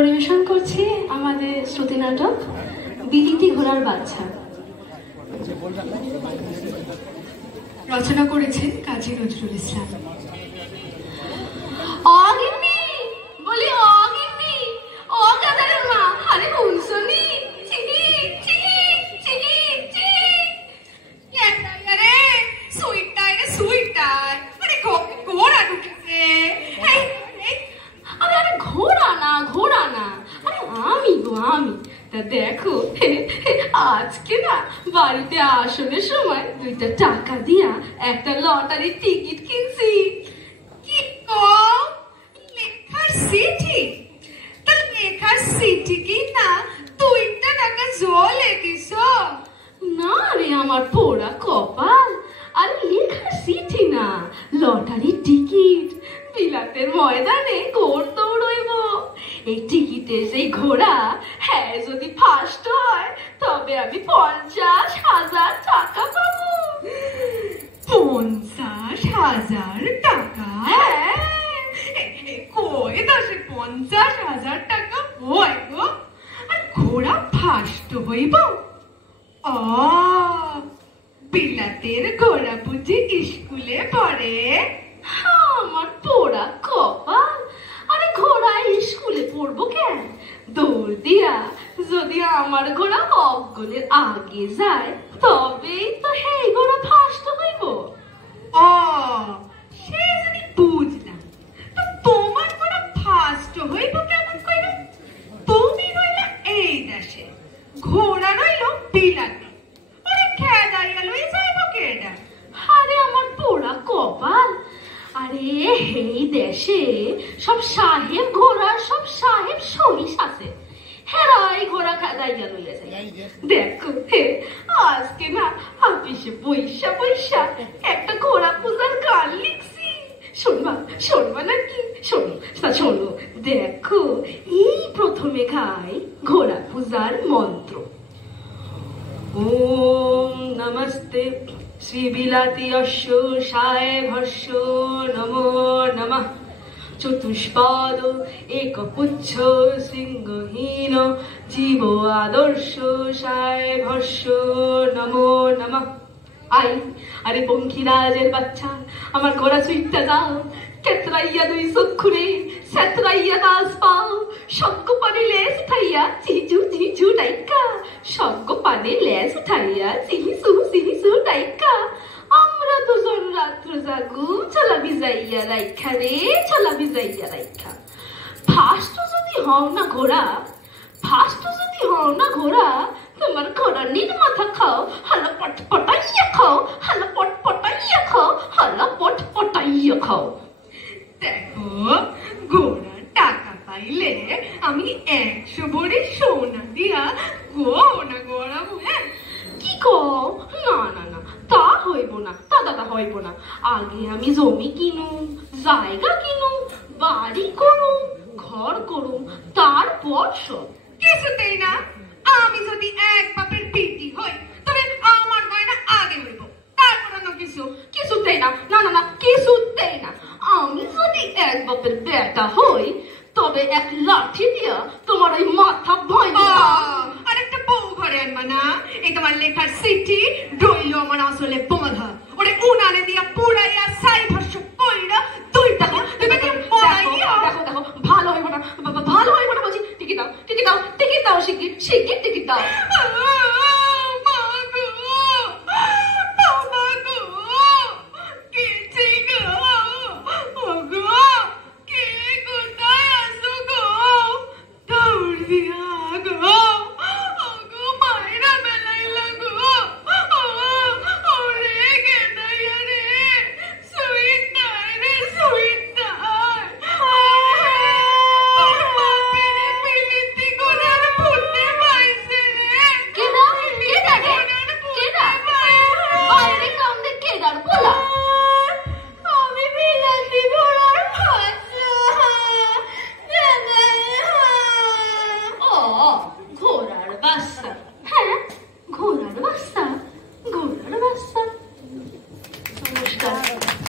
পরিবেশন করছি আমাদের শ্রুতি নাটক বিলিতি ঘোড়ার বাচ্চা। রচনা করেছেন কাজী নজরুল ইসলাম। অগিন্নি বলি, অগিন্নি ও কাদারের মা, আরে শুনছনি? চিকি চিকি চিকি চিকি আরে সুইটাই রে সুইটাই, আরে ঘোড়া ঢুকেছে। আরে আরে ঘোড়া না, ঘোড়া না, আরে আমি গো আমি। তা দেখো আজকে না বাড়িতে আসনের সময় 2টা টাকা দিয়া একটা লটারির টিকিট কিনছি। কি কও? লেখার সিটি? তা লেখার সিটি কি না 2টা টাকা জলে দিছ? না রে আমার পোড়া কপাল, আরে লেখার চিঠি না, লটারির টিকিট। বিলাতের ময়দানে ঘোড় দৌড়ইব। এই টিকিটের সেই ঘোড়া হ্যাঁ যদি ফার্স্ট হয় তবে আমি 50,000 টাকা পাবো। 50,000 টাকা? হ্যাঁ। কই 50,000 টাকা হয় গো? আর ঘোড়া ফার্স্ট হইব? ও বিলাতের ঘোড়া বুঝি স্কুলে পড়ে? আমার পোড়া কপাল, আরে ঘোড়া স্কুলে পড়বো কেন? দৌড় দিয়া যদি আমার ঘোড়া অগ্গলের আগে যায় তবেই তো সেই ঘোড়া ফার্স্ট হইব। ও সে যদি বুঝলাম, তো তোমার ঘোড়া ফার্স্ট হইব কেমন কইরা? তুমি রইলা এই দেশে, ঘোড়া রইল বিলাতে, ওরে খেদাইয়া লই যাইব কেডা? আরে আমার পোড়া কপাল, আরে এই দেশে সব সাহেব ঘোড়ার সব সাহেব সহিস আছে, হেরাই ঘোড়া খাদাইয়া লইয়া যায়। দেখো আজকে না অফিসে বৈশা বৈশা একটা ঘোড়া পূজার গান লিখছি। শুনবা শুনবা নাকি? শোনো শোনো, দেখো এই প্রথমে গাই ঘোড়া পূজার মন্ত্র। ওম নমস্তে শ্রী বিলাতি অশ্ব সাহেবস্য নমো নমঃ। চতুষ্পাদ একপুচ্ছ শৃঙ্গহীন জীব আদর্শ সাহেবস্য নমো নমঃ। আই আরে পঙ্খিরাজের বাচ্চা, আমার ঘোড়া সুইটটা দাও। কেতরাইয়া 2 চক্ষুরে সেতরাইয়া দাস পাও, সজ্ঞ পানে লেজ উঠাইয়া চিচু চিচু ডাইকা, সজ্ঞ পানে লেজ উঠাইয়া চিহিসু ডাইকা। আমরা দুজন রাত্র জাগু ছলা ভিজাইয়া রাইখা রে, ছলা ভিজাইয়া রাইখা। ফার্স্ট যদি হও না ঘোড়া, ফার্স্ট যদি হও না ঘোড়া, তোমার ঘোড়া নির মাথা খাও, হালা পট পটাইয়া খাও, হালা পট পটাইয়া খাও, হালা পট পটাইয়া খাও। দেখো ঘোড়া টাকা পাইলে আমি 100 ভরি সোনা দিয়া ঘোড়া ঘোড়াবো। হ্যাঁ কি কও? না না না, তা হইব না, তা দাদা হইব না। আগে আমি জমি কিনুম, জায়গা কিনুম, বাড়ি করুম, ঘর করুম, তারপর সব। কিছুতেই না। আমি যদি এক বাপের পিটি হই তবে আমার গয়না আগে হইব, তারপর অন্য কিছু। কিছুতেই না, না না না, কিছুতেই না। আমি যদি এক বাপের বেটা হই তবে এক লাঠি দিয়া তোমার ওই মাথা ভাঙা। আর একটা বউ ঘরে আনবা না? এই তোমার লেখার সিটি রইল আমার আসলে বাঁধা, ওরে উনানে দিয়া পুড়াইয়া সাই ভস্য কইরা 2 টাকা পড়াইয়া। দেখো দেখো, ভালো হইব না, ভালো হইব না বলছি। টিকিট দাও, টিকিট দাও, টিকিট দাও, শিগগির শিগগির টিকিট দাও।